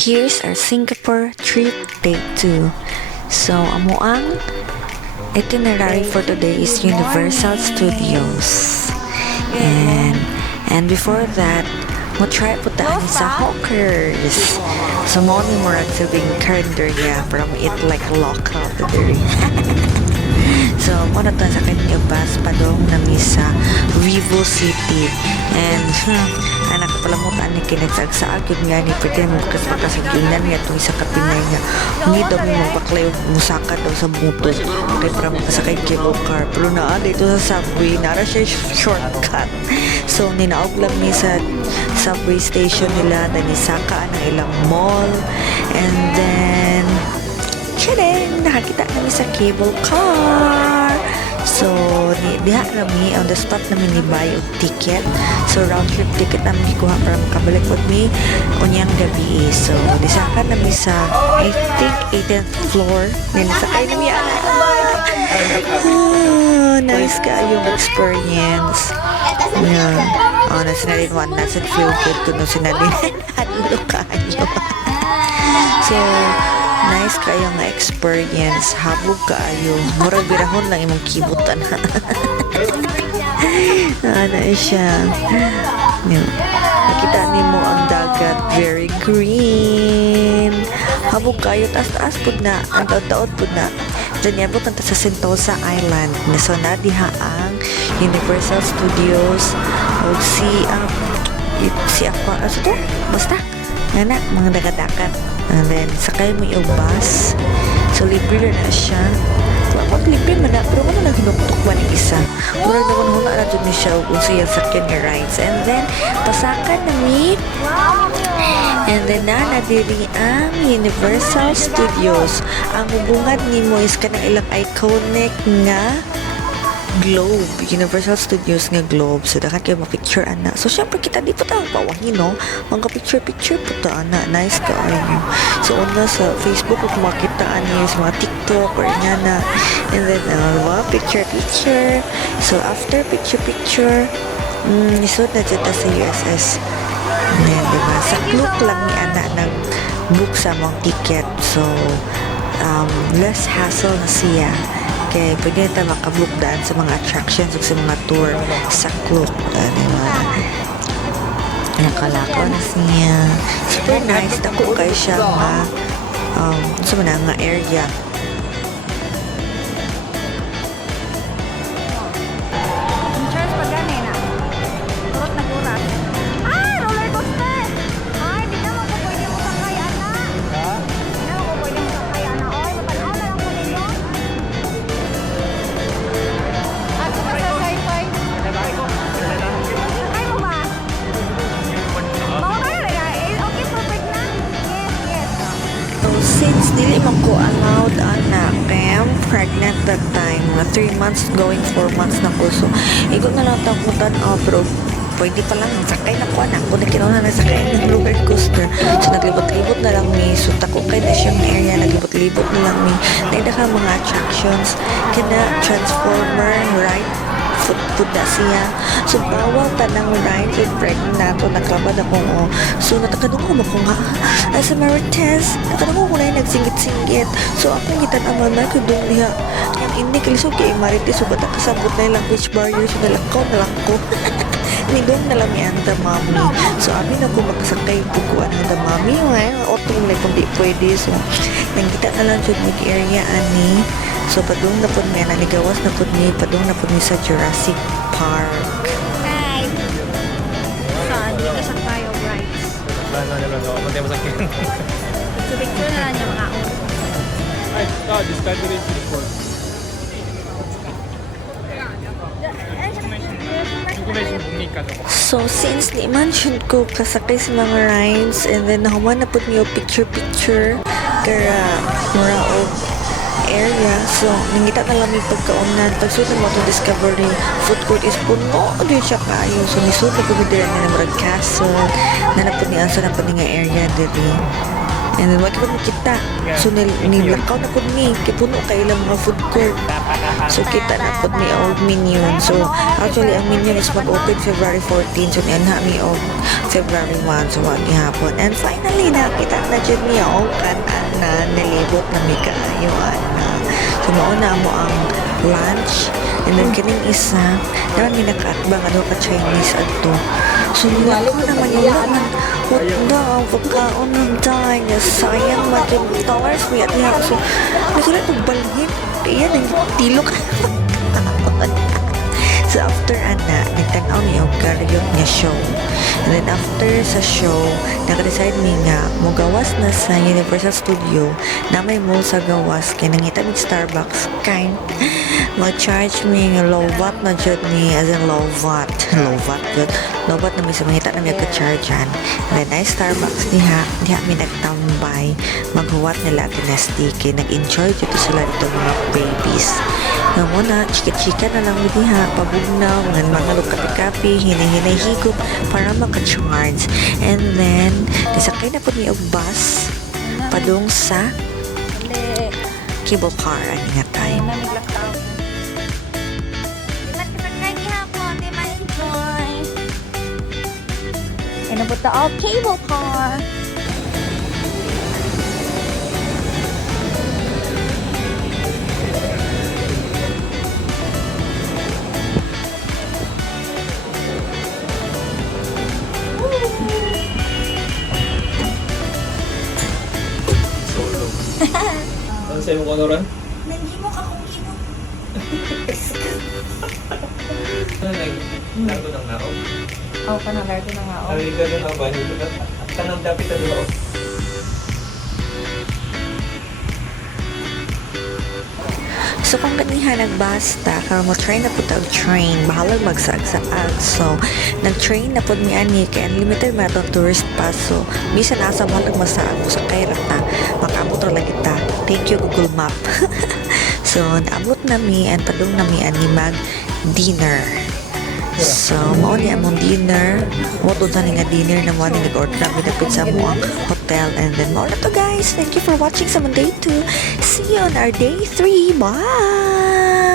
Here's our Singapore trip day 2. So, ang itinerary for today is Universal Studios. And before that, mo try puntahan sa Hawkers. So, mo ni murag silbing calendar niya para mo eat like local today. So, mo na to sa kanyang bus padong nami sa Vivo City. And, anak palamutan ni kinagsagsaag yun nga ni pwede mo kasagsaginan niya itong isa kapinay niya. Hindi daw mo magpaklay musaka daw sa butos. Kaya para makasakay cable car. Pero dito sa subway, nara siya shortcut. So, ninaog lang ni sa subway station nila na nisaka ng ilang mall. And then, charing! Nakakita namin sa cable car. So, diha kami, on the spot namin ni buy og ticket. So, round trip ticket namin gikuha para makabalik with me unyang gabi. So, disaka namin sa, I think, 18th floor. Nilasakay namin nice ka yung experience. Yeah. Oh, nasinalin one doesn't feel good kung nasinalin. Ano kayo? So, nice kayo nga experience. Habog kaayo. Murag birahon lang imong kibutan. Ano siya. Nakita nimo ang dagat. Very green. Habog kayo. Taas-taas po na. Ang taot-taot po na. Diyan yabot sa Sentosa Island. So, nadiha ang Universal Studios. O si Aqua. Ano to? Basta. Nga mga dagat-dagat. And then, sakay mo yung bus. So, libre na siya. Wag libre man na, pero kung na hinuktok ba ng isa. Murag na kung hula na dun ni siya kung siya sakyan niya rides. And then, pasakan na mi. And then, nadiri ang Universal Studios. Ang hubungan ni mo is kanang ilang iconic nga globe, Universal Studios nga globe. So, dapat kayo ma-picture, ana. So, syempre, kita di po tayo pawahin, no? Mga picture-picture po ta, ana. Nice ka, ano. So, una sa Facebook, kung makita, ano, sa mga TikTok, or nga na. And then, picture-picture. So, after picture-picture, nisod na dyan sa USS. Ayan, diba? Sa Klook lang ni ana nag-book sa mga ticket. So, less hassle na siya. Kaya pwede na makabook daan sa mga attractions o sa mga tour sa Klook. Diba? Nakalako na siya. Super nice. Dako kayo siya nga area. Charles pagani na. Turot na guras. Roller coaster! Di na mo ko pwede mo sakay, ana. Di na mo ko pwede mo sakay, ana. Matanaw na lang ko ninyo. Ako ba sa sci-fi? Sakay mo ba? Mawala na. Okay, perfect na. Yes. So, since dili man ko allowed anak, kaya I'm pregnant that time, 3 months going 4 months na ko. So, ikot na lang takutan, pero pwede pa lang, sakay na ko anak. Kung nakinuha na sakay ng roller coaster. So, naglibot-libot na lang mi. So, tako kay na siyang area, naglibot-libot na lang mi. Naida ka mga attractions, kina transformer, ride, food na siya. So, bawal tanang ride with pregnant na ako, naklabad ako. So, natakadungo ko nga. As a Marites, nakadungo ko na yung nagsinggit-singgit. So, akong gitan naman na kudong niya. Yung hindi kalisog kay Marites, so, ba't nakasabot na yung language barrier, so, nalakaw na lang ko. Nidong na lang yan, the mommy. So, amin ako makasakay bukuan ng the mommy. Otong na kung di pwede. So, nangkita na lang dyan mag-area, ani. So, padung na po niya, nanigawas na po niya, padung na po niya sa Jurassic Park. Hi! Saan? Di ka sakay o rides? So, picture na lang niya mga So, since ni-mention ko kasakay sa mga rides, and then nahuman na po niyo picture-picture kaya mura o area. So, nangita na lang may pagkaunan. Pagsunod mo itong Discovery Food Court is puno din siya kayo. So, nisod na po nila na marag castle. Na po ni Ansa na po nga area dili. And then wag ko kita. So nilakaw na pud mi kay puno kay ilang mga food court. So kita na pud mi og minion. So actually ang minion is mag-open February 14. So niyan mi og February 1. So wag gihapon. And finally nakita na jud mi og kanan na nalibot na mi kaayo ana. So mauna mo ang lunch. And then kining isa, naman may nakaatbang ano ka Chinese adto. So nilako naman yung naman. What the pagkaon ng dahil na sayang maging dollars mo yan. So nagsulat ng balhin. Kaya nang tilok. So after ana, nagtanaw niya og karyot niya show. And then after sa show, naka-decide mi nga mogawas na sa Universal Studio na may mall sa gawas kay nangita mig Starbucks kind. Mag-charge mi nga low watt na jud ni as in low watt jud. Low watt na mi sa mangita na mi ka-chargean. And then ay Starbucks diha mi nagtambay. Maghuwat nila tinesti kay nag-enjoy dito sila dito mga babies. Nga muna, chika-chika na lang diha, pabugnaw, mga lukapi-kapi, hinahinay higop para maka-charge. And then, nisakay na po niya og bus padung sa cable car ani nga time. And about the old cable car. Ano sa'yo mo konoran? Nagimok akong ibon. Ano naglargo ng nao? Oh, kanang ko na nga. Oh. Ay, gano'n ang banyo ko na. Kanang dapit na nao. So kung ganiha nagbasta karon mo try na pud og train bahalag magsagsaag. So nag-train na pud mi ani kay unlimited man atong tourist pass. So bisan asa bahalag masaag mo sa kayrata makaabot ra lagi ta. Thank you Google Map. So naabot na mi and padung na mi ani mag dinner. So, mao ni among dinner. Mo to nga dinner na mo ni nag-order na pinapit sa mo ang hotel. And then, mao na to guys. Thank you for watching sa day 2. See you on our day 3. Bye!